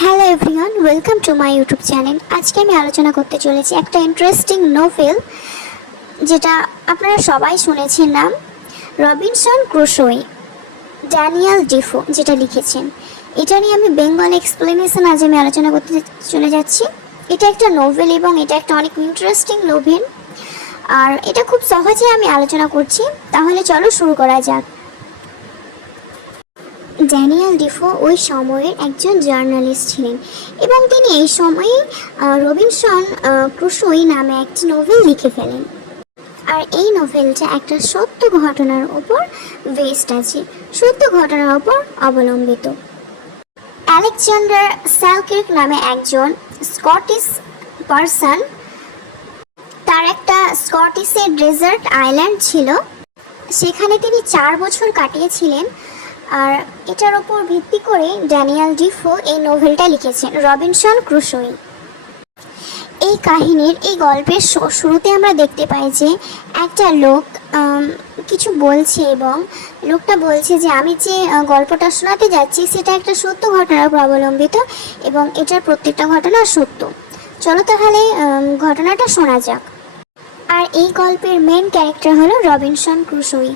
Hello everyone, welcome to my YouTube channel. আজকে আমি আলোচনা করতে চলেছি একটা ইন্টারেস্টিং নোভেল, যেটা আপনারা সবাই শুনেছেন নাম রবিনসন ক্রুসোই। ড্যানিয়েল ডিফো যেটা লিখেছেন, এটা নিয়ে আমি বেঙ্গল এক্সপ্লেনেশন আজ আমি আলোচনা করতে চলে যাচ্ছি। এটা একটা নোভেল এবং এটা একটা অনেক ইন্টারেস্টিং নোভেল, আর এটা খুব সহজে আমি আলোচনা করছি। তাহলে চলো শুরু করা যাক। ড্যানিয়েল ডিফো ওই সময়ের একজন জার্নালিস্ট ছিলেন এবং তিনি এই সময়ে রবিনসন ক্রুসোই নামে একটি নোভেল লিখে ফেলেন। আর এই নোভেলটা একটা সত্য ঘটনার ওপর বেসড আছে, সত্য ঘটনার ওপর অবলম্বিত। আলেকজান্ডার সেলকির্ক নামে একজন স্কটিশ পার্সন, তার একটা স্কটিশের ডেজার্ট আইল্যান্ড ছিল, সেখানে তিনি 4 বছর কাটিয়েছিলেন। আর এটার ওপর ভিত্তি করে ড্যানিয়েল ডিফো এই নোভেলটা লিখেছেন রবিনসন ক্রুসোই। এই কাহিনীর এই গল্পের শুরুতে আমরা দেখতে পাই যে একটা লোক কিছু বলছে এবং লোকটা বলছে যে আমি যে গল্পটা শোনাতে যাচ্ছি সেটা একটা সত্য ঘটনার উপর অবলম্বিত এবং এটার প্রত্যেকটা ঘটনা সত্য। চলো তাহলে ঘটনাটা শোনা যাক। আর এই গল্পের মেন ক্যারেক্টার হলো রবিনসন ক্রুসোই।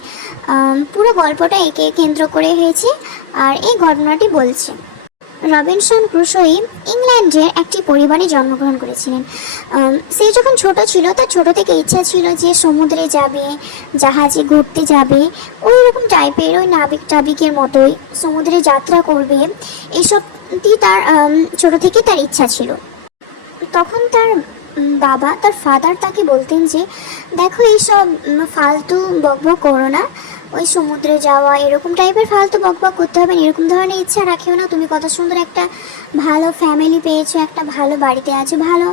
পুরো গল্পটা একে কেন্দ্র করে হয়েছে আর এই ঘটনাটি বলছে। রবিনসন ক্রুসোই ইংল্যান্ডের একটি পরিবারে জন্মগ্রহণ করেছিলেন। সে যখন ছোট ছিল তার ছোট থেকে ইচ্ছা ছিল যে সমুদ্রে যাবে, জাহাজে ঘুরতে যাবে, ওই রকম টাইপের ওই নাবিক টাবিকের মতোই সমুদ্রে যাত্রা করবে, এইসবটি তার ছোট থেকে তার ইচ্ছা ছিল। তখন তার বাবা, তার ফাদার তাকে বলতেন যে দেখো এইসব ফালতু বকবক করো না, ওই সমুদ্রে যাওয়া এরকম টাইপের ফালতু বকবক করতে হবে না, এরকম ধরনের ইচ্ছা রাখিও না। তুমি কত সুন্দর একটা ভালো ফ্যামিলি পেয়েছো, একটা ভালো বাড়িতে আছো, ভালো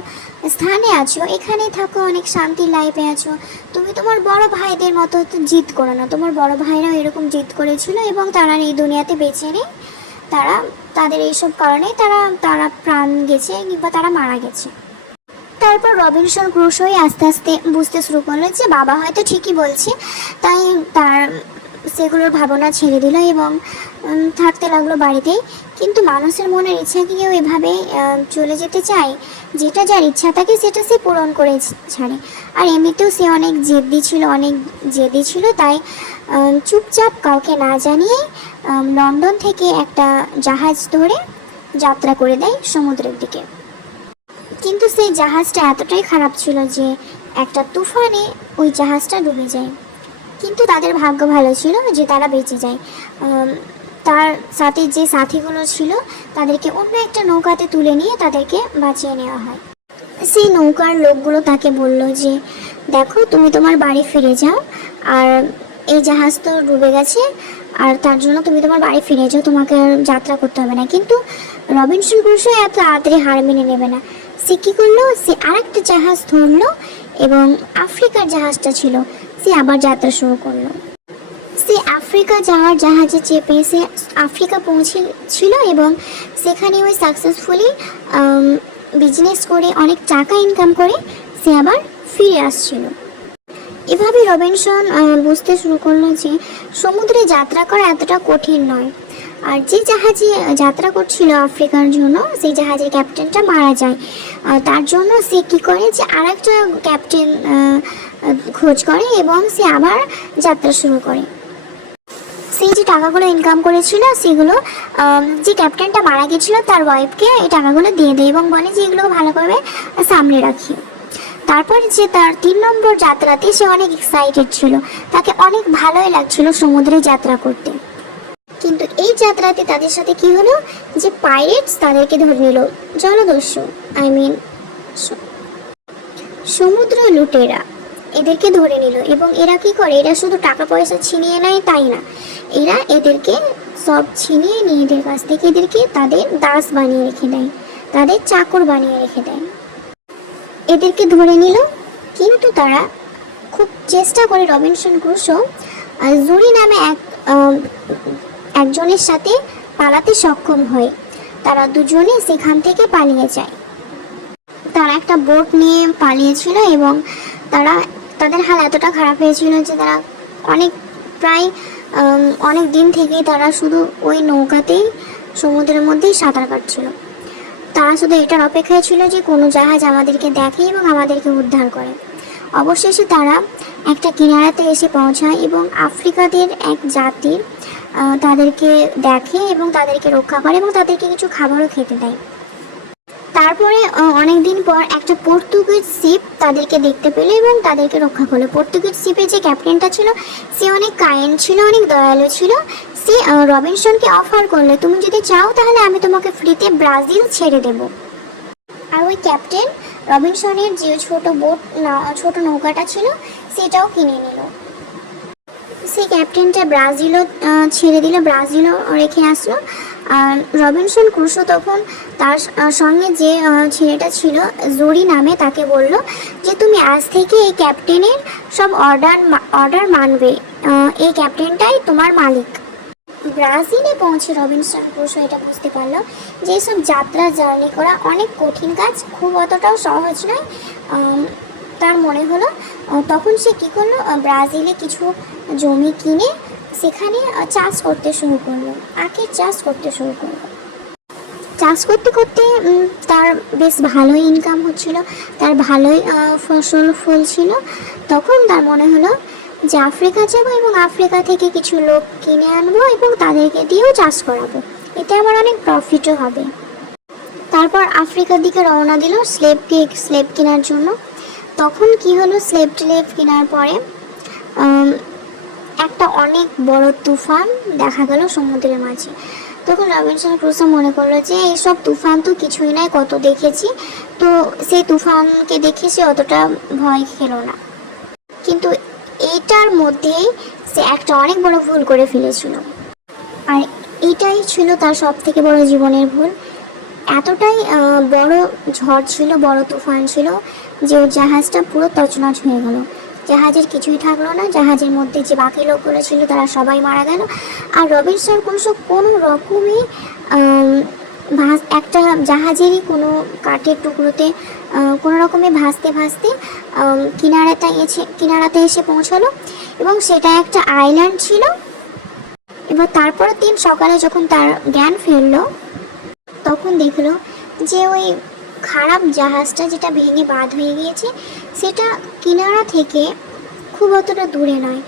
স্থানে আছো, এখানেই থাকো, অনেক শান্তির লাইফে আছো। তুমি তোমার বড় ভাইদের মতো জিদ করো না। তোমার বড় ভাইরাও এরকম জিদ করেছিল এবং তারা এই দুনিয়াতে বেঁচে নেই, তাদের এইসব কারণে তারা প্রাণ গেছে কিংবা তারা মারা গেছে। তারপর রবিনসন ক্রুসোই আস্তে আস্তে বুঝতে শুরু করলো যে বাবা হয়তো ঠিকই বলছে, তাই তার সেগুলোর ভাবনা ছেড়ে দিল এবং থাকতে লাগলো বাড়িতেই। কিন্তু মানুষের মনের ইচ্ছা কি কেউ এভাবে চলে যেতে চায়? যেটা যার ইচ্ছা থাকে সেটা সে পূরণ করে ছাড়ে। আর এমনিতেও সে অনেক জেদি ছিল, তাই চুপচাপ কাউকে না জানিয়ে লন্ডন থেকে একটা জাহাজ ধরে যাত্রা করে দেয় সমুদ্রের দিকে। কিন্তু সেই জাহাজটা এতটাই খারাপ ছিল যে একটা তুফানে ওই জাহাজটা ডুবে যায়। কিন্তু তাদের ভাগ্য ভালো ছিল যে তারা বেঁচে যায়। তার সাথে যে সাথীগুলো ছিল তাদেরকে অন্য একটা নৌকাতে তুলে নিয়ে তাদেরকে বাঁচিয়ে নেওয়া হয়। সেই নৌকার লোকগুলো তাকে বলল যে দেখো, তুমি তোমার বাড়ি ফিরে যাও, আর এই জাহাজ তো ডুবে গেছে, আর তার জন্য তুমি তোমার বাড়ি ফিরে যাও, তোমাকে আর যাত্রা করতে হবে না। কিন্তু রবিনসন ক্রুসো এত তাড়াতাড়ি হার মেনে নেবে না। সে কী করলো, সে আরেকটা জাহাজ ধরলো এবং আফ্রিকার জাহাজটা ছিল, সে আবার যাত্রা শুরু করলো। সে আফ্রিকা যাওয়ার জাহাজে চেপে সে আফ্রিকা পৌঁছেছিল এবং সেখানে ওই সাকসেসফুলি বিজনেস করে অনেক টাকা ইনকাম করে সে আবার ফিরে আসছিল। এভাবে রবিনসন বুঝতে শুরু করলো যে সমুদ্রে যাত্রা করা এতটা কঠিন নয়। আর যে জাহাজে যাত্রা করছিল আফ্রিকার জন্য, সেই জাহাজের ক্যাপ্টেনটা মারা যায়। তার জন্য সে কী করে যে আরেকটা ক্যাপ্টেন খোঁজ করে এবং সে আবার যাত্রা শুরু করে। সেই যে টাকাগুলো ইনকাম করেছিল সেগুলো যে ক্যাপ্টেনটা মারা গেছিলো তার ওয়াইফকে এই টাকাগুলো দিয়ে দেয় এবং বলে যে এগুলো ভালোভাবে সামনে রাখি। তারপর যে তার 3 নম্বর যাত্রাতে সে অনেক এক্সাইটেড ছিল, তাকে অনেক ভালোই লাগছিল সমুদ্রে যাত্রা করতে। কিন্তু এই যাত্রাতে তাদের সাথে কি হলো যে পাইরেটস তাদেরকে ধরে নিল, জলদস্যু সমুদ্র লুটেরা এদেরকে ধরে নিল। এবং এরা কি করে, এরা শুধু টাকা পয়সা ছিনিয়ে নেয় তাই না, এরা এদেরকে সব ছিনিয়ে নিয়ে এদের কাছ থেকে এদেরকে তাদের দাস বানিয়ে রেখে দেয়, তাদের চাকর বানিয়ে রেখে দেয়। এদেরকে ধরে নিল, কিন্তু তারা খুব চেষ্টা করে রবিনসন ক্রুসো জুরি নামে একজনের সাথে পালাতে সক্ষম হয়। তারা দুজনে সেখান থেকে পালিয়ে যায়। তারা একটা বোট নিয়ে পালিয়েছিল এবং তাদের হাল এতটা খারাপ হয়েছিল যে তারা প্রায় অনেক দিন থেকেই তারা শুধু ওই নৌকাতেই সমুদ্রের মধ্যেই সাঁতার কাটছিল। তারা শুধু এটার অপেক্ষায় ছিল যে কোনো জাহাজ আমাদেরকে দেখে এবং আমাদেরকে উদ্ধার করে। অবশেষে তারা একটা কিনারাতে এসে পৌঁছায় এবং আফ্রিকাদের এক জাতির তাদেরকে দেখে এবং তাদেরকে রক্ষা করে এবং তাদেরকে কিছু খাবারও খেতে দেয়। তারপরে অনেক দিন পর একটা পর্তুগিজ শিপ তাদেরকে দেখতে পেলো এবং তাদেরকে রক্ষা করলো। পর্তুগিজ শিপের যে ক্যাপ্টেনটা ছিল সে অনেক কাইন্ড ছিল, অনেক দয়ালু ছিল। সে রবিনসনকে অফার করলো, তুমি যদি চাও তাহলে আমি তোমাকে ফ্রিতে ব্রাজিল ছেড়ে দেব। আর ওই ক্যাপ্টেন রবিনসনের যে ছোট নৌকাটা ছিল সেটাও কিনে নিল। সেই ক্যাপ্টেনটা ব্রাজিলও ছেড়ে দিল, ব্রাজিলও রেখে আসলো। আর রবিনসন ক্রুসো তখন তার সঙ্গে যে ছেলেটা ছিল জরি নামে, তাকে বলল যে তুমি আজ থেকে এই ক্যাপ্টেনের সব অর্ডার মানবে, এই ক্যাপ্টেনটাই তোমার মালিক। ব্রাজিলে পৌঁছে রবিনসন ক্রুসো এটা বুঝতে পারলো যে সব জার্নি করা অনেক কঠিন কাজ, খুব অতটাও সহজ নয়। তার মনে হলো, তখন সে কী করলো, ব্রাজিলে কিছু জমি কিনে সেখানে চাষ করতে শুরু করলো, আখের চাষ করতে শুরু করলো। চাষ করতে করতে তার বেশ ভালোই ইনকাম হচ্ছিল, তার ভালোই ফসল ফলছিল। তখন তার মনে হলো যে আফ্রিকা যাবো এবং আফ্রিকা থেকে কিছু লোক কিনে আনবো এবং তাদেরকে দিয়েও চাষ করাবো, এতে আমার অনেক প্রফিটও হবে। তারপর আফ্রিকার দিকে রওনা দিল স্লেভ কেনার জন্য। তখন কি হলো, স্লেভ কেনার পরে একটা অনেক বড় তুফান দেখা গেল সমুদ্রের মাঝে। তখন রবিনসন ক্রুসো মনে করলো যে এইসব তুফান তো কিছুই নয়, কত দেখেছি। তো সেই তুফানকে দেখে সে অতটা ভয় খেলো না, কিন্তু এইটার মধ্যেই সে একটা অনেক বড় ভুল করে ফেলেছিল। আর এইটাই ছিল তার সব থেকে বড় জীবনের ভুল। এতটাই বড় ঝড় ছিল, বড় তুফান ছিল যে ওর জাহাজটা পুরো তছনছ হয়ে গেল। জাহাজের কিছুই থাকলো না, জাহাজের মধ্যে যে বাকি লোকগুলো ছিল তারা সবাই মারা গেল। আর রবিনসন ক্রুসো কোনো রকমে একটা জাহাজেরই কোনো কাঠের টুকরোতে কোনো রকমে ভাসতে কিনারাতে এসে পৌঁছালো এবং সেটা একটা আইল্যান্ড ছিল। এবার তারপরের দিন সকালে যখন তার জ্ঞান ফিরল, তখন দেখলো যে ওই খারাপ জাহাজটা যেটা ভেঙে বাদ হয়ে গিয়েছে সেটা কিনারা থেকে খুব অতটা দূরে নয়,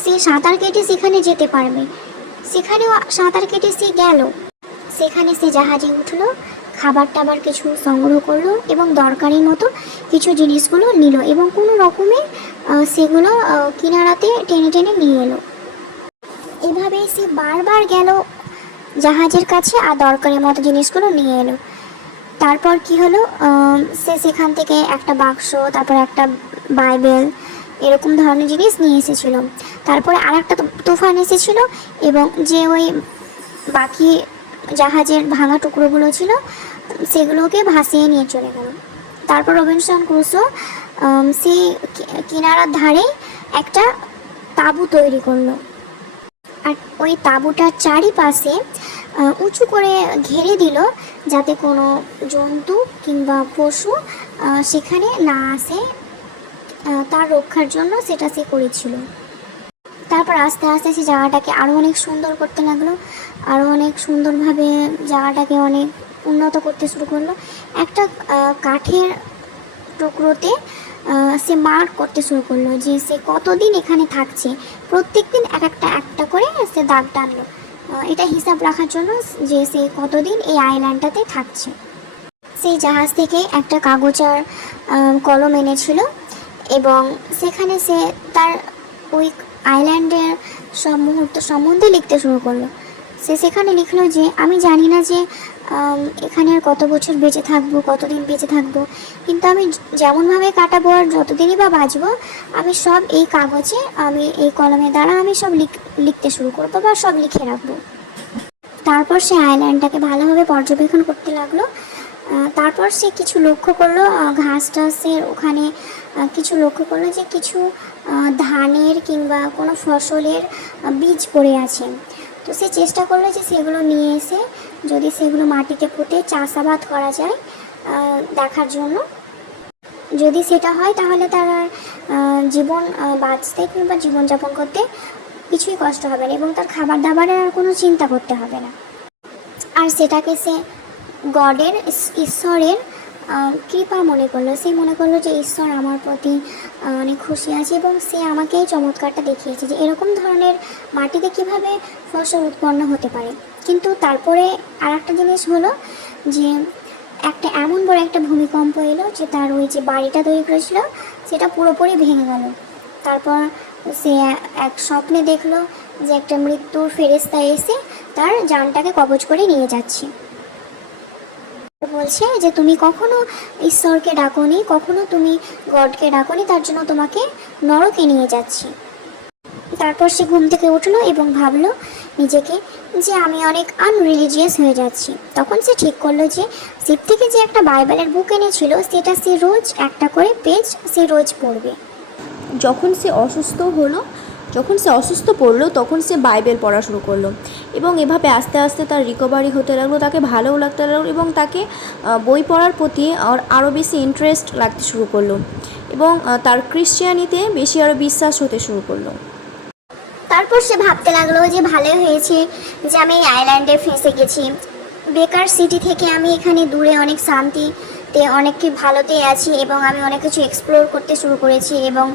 সে সাঁতার কেটে সেখানে যেতে পারবে। সেখানেও সাঁতার কেটে সে গেল, সেখানে সে জাহাজে উঠলো, খাবার টাবার কিছু সংগ্রহ করলো এবং দরকারি মতো কিছু জিনিসগুলো নিল এবং কোনো রকমে সেগুলো কিনারাতে টেনে নিয়ে এলো। এভাবেই সে বারবার গেল জাহাজের কাছে আর দরকারি মতো জিনিসগুলো নিয়ে এলো। তারপর কি হলো, সে সেখান থেকে একটা বাক্স, তারপর একটা বাইবেল, এরকম ধরনের জিনিস নিয়ে এসেছিল। তারপরে আর একটা তুফান এসেছিল এবং যে ওই বাকি জাহাজের ভাঙা টুকরোগুলো ছিল সেগুলোকে ভাসিয়ে নিয়ে চলে গেল। তারপর রবিনসন ক্রুসো সে কিনারার ধারে একটা তাঁবু তৈরি করলো। আর ওই তাঁবুটার চারিপাশে উঁচু করে ঘিরে দিল যাতে কোনো জন্তু কিংবা পশু সেখানে না আসে, তার রক্ষার জন্য সেটা সে করেছিল। তারপর আস্তে আস্তে সে জায়গাটাকে আরও অনেক সুন্দর করতে লাগলো, আরও অনেক সুন্দরভাবে জায়গাটাকে অনেক উন্নত করতে শুরু করলো। একটা কাঠের টুকরোতে সে মার্ক করতে শুরু করলো যে সে কতদিন এখানে থাকছে, প্রত্যেকদিন একটা করে সে দাগ টানলো, এটা হিসাব রাখার জন্য যে সে কতদিন এই আইল্যান্ডটাতে থাকছে। সেই জাহাজ থেকে একটা কাগজের কলম এনেছিল এবং সেখানে সে তার ওই আইল্যান্ডের সব মুহূর্ত সম্বন্ধে লিখতে শুরু করলো। সে সেখানে লিখলো যে আমি জানি না যে এখানে আর কত বছর বেঁচে থাকবো, কতদিন বেঁচে থাকবো, কিন্তু আমি যেমনভাবে কাটাবো আর যতদিনই বা বাঁচবো, আমি সব এই কাগজে, আমি এই কলমের দ্বারা আমি সব লিখতে শুরু করবো বা সব লিখে রাখবো। তারপর সে আইল্যান্ডটাকে ভালোভাবে পর্যবেক্ষণ করতে লাগলো। তারপর সে কিছু লক্ষ্য করলো, ঘাস টাসের ওখানে কিছু লক্ষ্য করলো যে কিছু ধানের কিংবা কোনো ফসলের বীজ পড়ে আছে। তো সে চেষ্টা করলো যে সেগুলো নিয়ে এসে যদি সেগুলো মাটিতে পুঁতে চাষাবাদ করা যায় দেখার জন্য। যদি সেটা হয় তাহলে তার জীবন বাঁচতে কিংবা জীবনযাপন করতে কিছুই কষ্ট হবে না এবং তার খাবার দাবারের আর কোনো চিন্তা করতে হবে না। আর সেটাকে সে গডের ঈশ্বরের কৃপা মনে করলো। সে মনে করলো যে ঈশ্বর আমার প্রতি অনেক খুশি আছে এবং সে আমাকে এই চমৎকারটা দেখিয়েছে যে এরকম ধরনের মাটিতে কিভাবে ফসল উৎপন্ন হতে পারে। কিন্তু তারপরে আর একটা জিনিস হলো যে একটা এমন বড় একটা ভূমিকম্প এলো যে তার ওই যে বাড়িটা তৈরি করেছিল সেটা পুরোপুরি ভেঙে গেল। তারপর সে এক স্বপ্নে দেখলো যে একটা মৃত্যুর ফেরেশতা এসে তার জানটাকে কবজ করে নিয়ে যাচ্ছে। বলছে যে তুমি কখনো ঈশ্বরকে ডাকোনি, কখনো তুমি গডকে ডাকোনি, তার জন্য তোমাকে নরকে নিয়ে যাচ্ছি। তারপর সে ঘুম থেকে উঠলো এবং ভাবলো নিজেকে যে আমি অনেক আনরিলিজিয়াস হয়ে যাচ্ছি। তখন সে ঠিক করলো যে শিব থেকে যে একটা বাইবেলের বুক এনেছিল সেটা সে রোজ একটা করে পেজ সে রোজ পড়বে। যখন সে অসুস্থ পড়লো তখন সে বাইবেল পড়া শুরু করলো এবং এভাবে আস্তে আস্তে তার রিকভারি হতে লাগলো, তাকে ভালোও লাগতে লাগলো এবং তাকে বই পড়ার প্রতি আরও বেশি ইন্টারেস্ট লাগতে শুরু করলো এবং তার ক্রিশ্চিয়ানিতে বেশি আরও বিশ্বাস হতে শুরু করলো। তারপর সে ভাবতে লাগলো যে ভালোই হয়েছে যে আমি এই আইল্যান্ডে ফেঁসে গেছি, বেকার সিটি থেকে আমি এখানে দূরে অনেক শান্তিতে অনেক ভালোতে আছি এবং আমি অনেক কিছু এক্সপ্লোর করতে শুরু করেছি এবং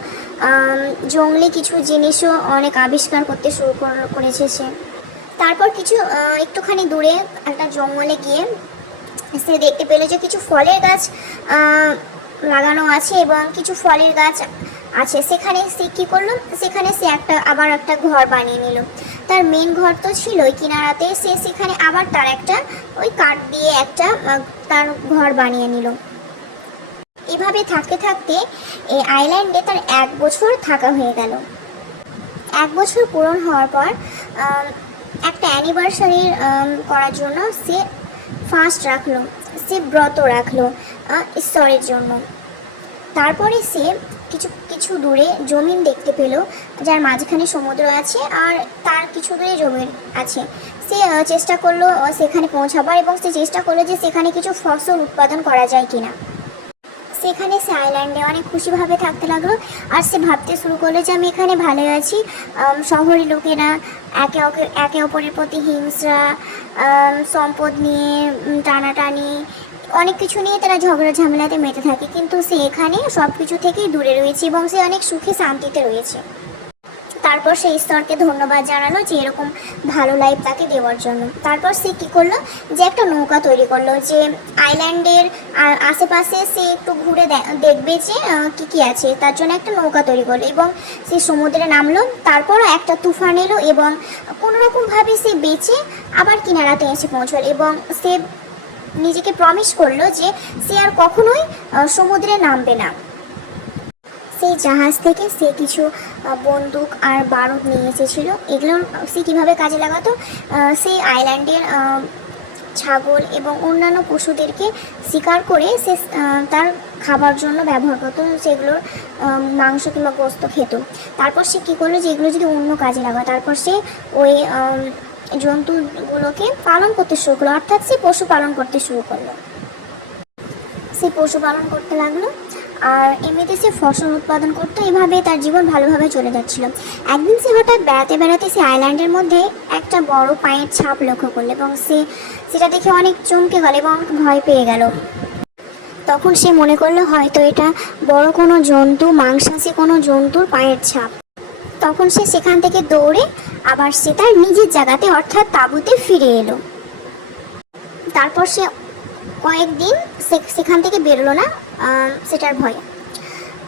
জঙ্গলি কিছু জিনিসও অনেক আবিষ্কার করতে শুরু করেছে সে। তারপর কিছু একটুখানি দূরে একটা জঙ্গলে গিয়ে সে দেখতে পেল যে কিছু ফলের গাছ লাগানো আছে এবং কিছু ফলের গাছ আছে। সেখানে সে কী করলো, সেখানে সে আবার একটা ঘর বানিয়ে নিল। তার মেন ঘর তো ছিল ওই কিনারাতে, সে সেখানে আবার তার একটা ওই কাঠ দিয়ে একটা তার ঘর বানিয়ে নিল। এভাবে থাকতে থাকতে এই আইল্যান্ডে তার 1 বছর থাকা হয়ে গেল। 1 বছর পূরণ হওয়ার পর একটা অ্যানিভার্সারি করার জন্য সে ফাস্ট রাখলো, সে ব্রত রাখলো ঈশ্বরের জন্য। তারপরে সে কিছু দূরে জমিন দেখতে পেল যার মাঝখানে সমুদ্র আছে আর তার কিছু দূরে জমিন আছে। সে চেষ্টা করলো সেখানে পৌঁছাবার এবং সে চেষ্টা করলো যে সেখানে কিছু ফসল উৎপাদন করা যায় কিনা। সেখানে সে আইল্যান্ডে অনেক খুশিভাবে থাকতে লাগলো আর সে ভাবতে শুরু করলো যে আমি এখানে ভালো আছি। শহরের লোকেরা একে অপরের প্রতি হিংসা, সম্পদ নিয়ে টানাটানি, অনেক কিছু নিয়ে তারা ঝগড়া ঝামেলাতে মেতে থাকে, কিন্তু সে এখানে সব কিছু থেকেই দূরে রয়েছে এবং সে অনেক সুখে শান্তিতে রয়েছে। তারপর সে ঈশ্বরকে ধন্যবাদ জানালো যে এরকম ভালো লাইফ তাকে দেওয়ার জন্য। তারপর সে কী করলো যে একটা নৌকা তৈরি করলো যে আইল্যান্ডের আশেপাশে সে একটু ঘুরে দেখবে যে কী আছে, তার জন্য একটা নৌকা তৈরি করলো এবং সে সমুদ্রে নামলো। তারপর একটা তুফান এলো এবং কোনোরকমভাবে সে বেঁচে আবার কিনারাতে এসে পৌঁছল এবং সে নিজেকে প্রমিস করলো যে সে আর কখনোই সমুদ্রে নামবে না। সেই জাহাজ থেকে সে কিছু বন্দুক আর বারুদ নিয়ে এসেছিল। এগুলো সে কীভাবে কাজে লাগাতো, সেই আইল্যান্ডের ছাগল এবং অন্যান্য পশুদেরকে শিকার করে সে তার খাবার জন্য ব্যবহার করতো, সেগুলোর মাংস কিংবা গোস্ত খেত। তারপর সে কী করলো যে এগুলো যদি অন্য কাজে লাগায়, তারপর সে ওই জন্তুগুলোকে পালন করতে শুরু করলো, অর্থাৎ সে পশুপালন করতে শুরু করলো। সে পশুপালন করতে লাগলো আর এমনিতে সে ফসল উৎপাদন করতো। এভাবে তার জীবন ভালোভাবে চলে যাচ্ছিল। একদিন সে হঠাৎ বেড়াতে সে আইল্যান্ডের মধ্যে একটা বড় পায়ের ছাপ লক্ষ্য করলো এবং সেটা দেখে অনেক চমকে গেল এবং ভয় পেয়ে গেল। তখন সে মনে করলো হয়তো এটা বড় কোনো জন্তু, মাংসাশী কোনো জন্তুর পায়ের ছাপ। তখন সে সেখান থেকে দৌড়ে আবার সে তার নিজের জায়গাতে অর্থাৎ তাঁবুতে ফিরে এলো। তারপর সে কয়েকদিন সেখান থেকে বেরোলো না সেটার ভয়ে।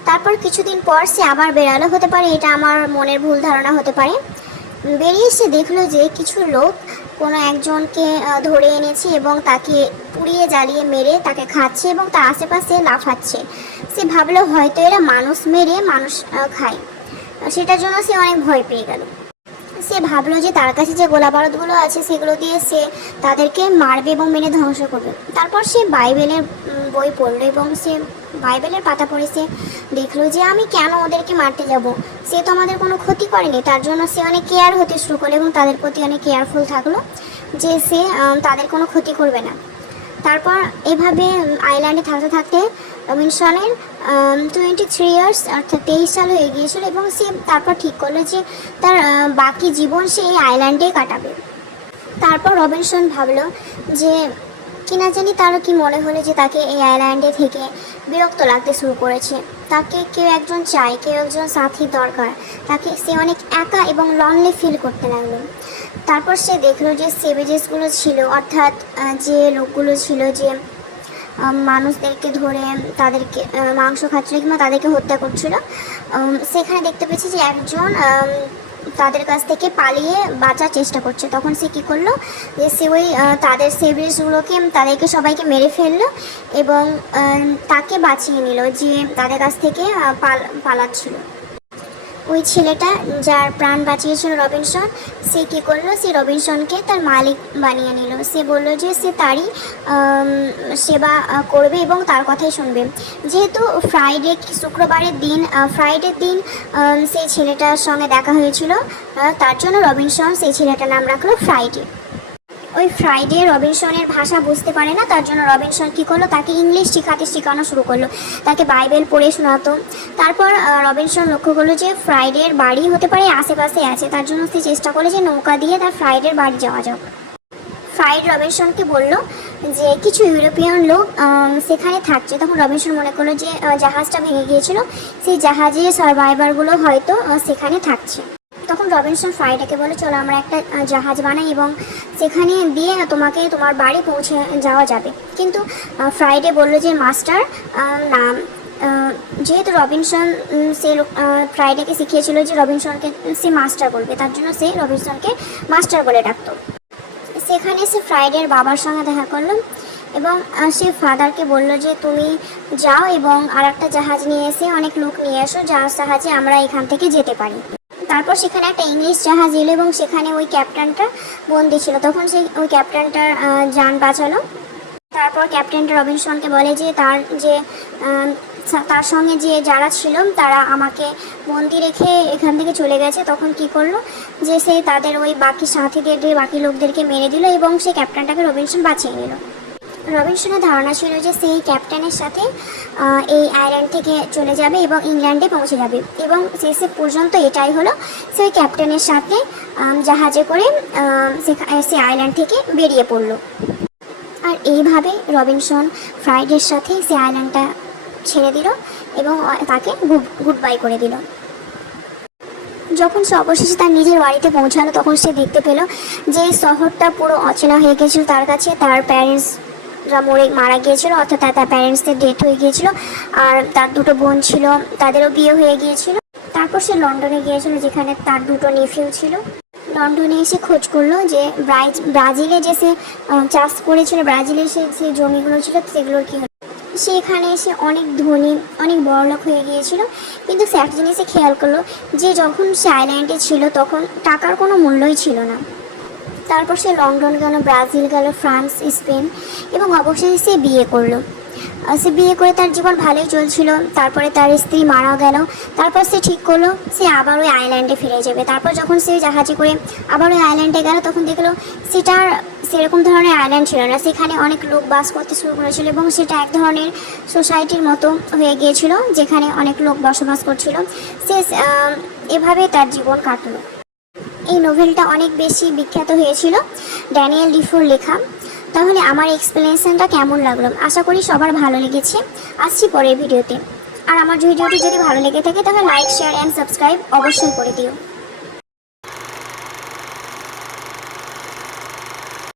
তারপর কিছুদিন পর সে আবার বেরালো, হতে পারে এটা আমার মনের ভুল ধারণা হতে পারে। বেরিয়ে সে দেখলো যে কিছু লোক কোনো একজনকে ধরে এনেছে এবং তাকে পুড়িয়ে জ্বালিয়ে মেরে তাকে খাচ্ছে এবং তার আশেপাশে লাফাচ্ছে। সে ভাবলো হয়তো এরা মানুষ মেরে মানুষ খায়, সেটার জন্য সে অনেক ভয় পেয়ে গেল। সে ভাবলো যে তার কাছে যে গোলা বারুদগুলো আছে সেগুলো দিয়ে সে তাদেরকে মারবে এবং মেরে ধ্বংস করবে। তারপর সে বাইবেলের বই পড়লো এবং সে বাইবেলের পাতা পড়ে সে দেখলো যে আমি কেন ওদেরকে মারতে যাব, সে তো আমাদের কোনো ক্ষতি করেনি। তার জন্য সে অনেক কেয়ার হতে শুরু করলো এবং তাদের প্রতি অনেক কেয়ারফুল থাকলো যে সে তাদের কোনো ক্ষতি করবে না। তারপর এভাবে আইল্যান্ডে থাকতে থাকতে রবিনসনের 23 ইয়ার্স অর্থাৎ 23 সাল হয়ে গিয়েছিল এবং সে তারপর ঠিক করলো যে তার বাকি জীবন সে এই আইল্যান্ডেই কাটাবে। তারপর রবিনসন ভাবলো যে কিনা জানি তারও কি মনে হলো যে তাকে এই আইল্যান্ডে থেকে বিরক্ত লাগতে শুরু করেছে। তাকে কেউ একজন চাই, কেউ একজন সাথী দরকার। তাকে সে অনেক একা এবং লনলি ফিল করতে লাগলো। তারপর সে দেখলো যে সেভেজেসগুলো ছিল, অর্থাৎ যে লোকগুলো ছিল যে মানুষদেরকে ধরে তাদেরকে মাংস খাচ্ছিল কিংবা তাদেরকে হত্যা করছিল, সেখানে দেখতে পেয়েছে যে একজন তাদের কাছ থেকে পালিয়ে বাঁচার চেষ্টা করছে। তখন সে কী করলো, যে সে ওই তাদের সেভেজগুলোকে তাদেরকে সবাইকে মেরে ফেললো এবং তাকে বাঁচিয়ে নিল যে তাদের কাছ থেকে পালাচ্ছিল। ওই ছেলেটা যার প্রাণ বাঁচিয়েছিল রবিনসন, সে কী করলো, সে রবিনসনকে তার মালিক বানিয়ে নিল। সে বলল যে সে তারই সেবা করবে এবং তার কথাই শুনবে। যেহেতু শুক্রবারের দিন ফ্রাইডের দিন সেই ছেলেটার সঙ্গে দেখা হয়েছিল, তার জন্য রবিনসন সেই ছেলেটার নাম রাখলো ফ্রাইডে। ওই ফ্রাইডে রবিনসনের ভাষা বুঝতে পারে না, তার জন্য রবিনসন কী করলো, তাকে ইংলিশ শেখানো শুরু করলো, তাকে বাইবেল পড়ে শোনাতো। তারপর রবিনসন লক্ষ্য করলো যে ফ্রাইডের বাড়ি হতে পারে আশেপাশে আছে, তার জন্য সে চেষ্টা করে যে নৌকা দিয়ে তার ফ্রাইডের বাড়ি যাওয়া যাক। ফ্রাইড রবিনসনকে বলল যে কিছু ইউরোপিয়ান লোক সেখানে থাকছে। তখন রবিনসন মনে করলো যে জাহাজটা ভেঙে গিয়েছিল, সেই জাহাজে সার্ভাইভারগুলো হয়তো সেখানে থাকছে। তখন রবিনসন ফ্রাইডেকে বলে, চলো আমরা একটা জাহাজ বানাই এবং সেখানে দিয়ে তোমাকে তোমার বাড়ি পৌঁছে যাওয়া যাবে। কিন্তু ফ্রাইডে বললো যে মাস্টার নাম, যেহেতু রবিনসন সে ফ্রাইডেকে শিখিয়েছিল যে রবিনসনকে সে মাস্টার বলবে, তার জন্য সে রবিনসনকে মাস্টার বলে ডাকতো। সেখানে সে ফ্রাইডের বাবার সঙ্গে দেখা করলো এবং সে ফাদারকে বলল যে তুমি যাও এবং আর একটা জাহাজ নিয়ে এসে অনেক লোক নিয়ে এসো, যার সাহায্যে আমরা এখান থেকে যেতে পারি। তারপর সেখানে একটা ইংলিশ জাহাজ এলো এবং সেখানে ওই ক্যাপ্টেনটা বন্দি ছিল। তখন সে ওই ক্যাপ্টেনটার যান বাঁচালো। তারপর ক্যাপ্টেনটা রবিনসনকে বলে যে তার সঙ্গে যে যারা ছিল তারা আমাকে বন্দি রেখে এখান থেকে চলে গেছে। তখন কি করলো, যে সে তাদের ওই বাকি সাথীদের বাকি লোকদেরকে মেরে দিল এবং সেই ক্যাপ্টেনটাকে রবিনসন বাঁচিয়ে নিল। রবিনসনের ধারণা ছিল যে সেই ক্যাপ্টেনের সাথে এই আইল্যান্ড থেকে চলে যাবে এবং ইংল্যান্ডে পৌঁছে যাবে, এবং শেষে পর্যন্ত এটাই হলো। সে ওই ক্যাপ্টেনের সাথে জাহাজে করে সে আইল্যান্ড থেকে বেরিয়ে পড়ল। আর এইভাবে রবিনসন ফ্রাইডের সাথে সে আইল্যান্ডটা ছেড়ে দিল এবং তাকে গুড বাই করে দিল। যখন সে অবশেষে তার নিজের বাড়িতে পৌঁছালো, তখন সে দেখতে পেল যে শহরটা পুরো অচেনা হয়ে গেছিল তার কাছে। তার প্যারেন্টসরা মারা গিয়েছিল, অর্থাৎ তার প্যারেন্টসদের ডেথ হয়ে গিয়েছিল, আর তার দুটো বোন ছিল, তাদেরও বিয়ে হয়ে গিয়েছিল। তারপর সে লন্ডনে গিয়েছিল, যেখানে তার দুটো নেফিউ ছিল। লন্ডনে এসে খোঁজ করলো যে ব্রাজিলে যে সে চাষ করেছিল, ব্রাজিলে যে জমিগুলো ছিল সেগুলোর কী হলো। সে এখানে এসে অনেক ধনী, অনেক বড়লোক হয়ে গিয়েছিল। কিন্তু সে একটা জিনিসে খেয়াল করলো যে যখন সে আইল্যান্ডে ছিল তখন টাকার কোনো মূল্যই ছিল না। তারপর সে লন্ডন গেল, ব্রাজিল গেল, ফ্রান্স, স্পেন, এবং অবশেষে সে বিয়ে করলো। সে বিয়ে করে তার জীবন ভালোই চলছিল। তারপরে তার স্ত্রী মারা গেল। তারপর সে ঠিক করলো সে আবার ওই আইল্যান্ডে ফিরে যাবে। তারপর যখন সে জাহাজে করে আবার ওই আইল্যান্ডে গেল, তখন দেখলো সেটার সেরকম ধরনের আইল্যান্ড ছিল না, সেখানে অনেক লোক বাস করতে শুরু করেছিল এবং সেটা এক ধরনের সোসাইটির মতো হয়ে গিয়েছিল, যেখানে অনেক লোক বসবাস করছিল। সে এভাবে তার জীবন কাটলো। এই নোভেলটা অনেক বেশি বিখ্যাত হয়েছিল, ড্যানিয়েল ডিফোর লেখা। তাহলে আমার এক্সপ্লেনেশনটা কেমন লাগলো? আশা করি সবার ভালো লেগেছে। আসছি পরের ভিডিওতে। আর আমার ভিডিওটি যদি ভালো লেগে থাকে তাহলে লাইক, শেয়ার অ্যান্ড সাবস্ক্রাইব অবশ্যই করে দিও।